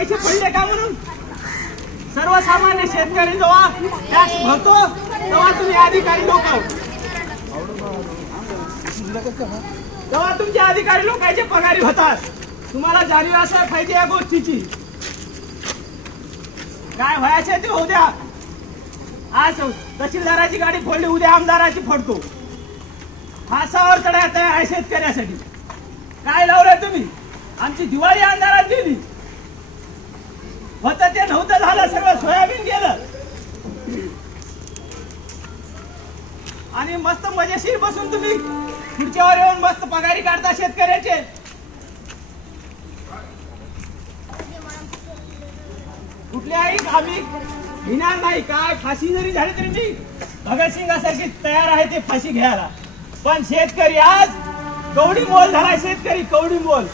पैसे पडले का म्हणून सर्वसामान्य शेतकरी जेव्हा टॅक्स भरतो तेव्हा तुम्ही अधिकारी लोक तेव्हा तुमचे अधिकारी लोकांचे पगारी होतात तुम्हाला जाणीव असं पाहिजे या गोष्टीची काय व्हायचे ते होऊ द्या आज तहसीलदाराची गाडी फोडली उद्या आमदाराची फोडतो फासावर चढायला तयार आहे शेतकऱ्यासाठी काय लावलंय तुम्ही आमची दिवाळी अंधारात दिली होतं ते नव्हतं झालं सगळं सोयाबीन गेलं आणि मस्त मजेशीर बसून तुम्ही खुर्च्यावर येऊन मस्त पगारी काढता शेतकऱ्याचे कुठल्याही आम्ही घेणार नाही काय फाशी जरी झाली तरी मी भगतसिंगासारखी तयार आहे ते फाशी घ्यायला पण शेतकरी आज कवडी मोल झाला शेतकरी कवडी मोल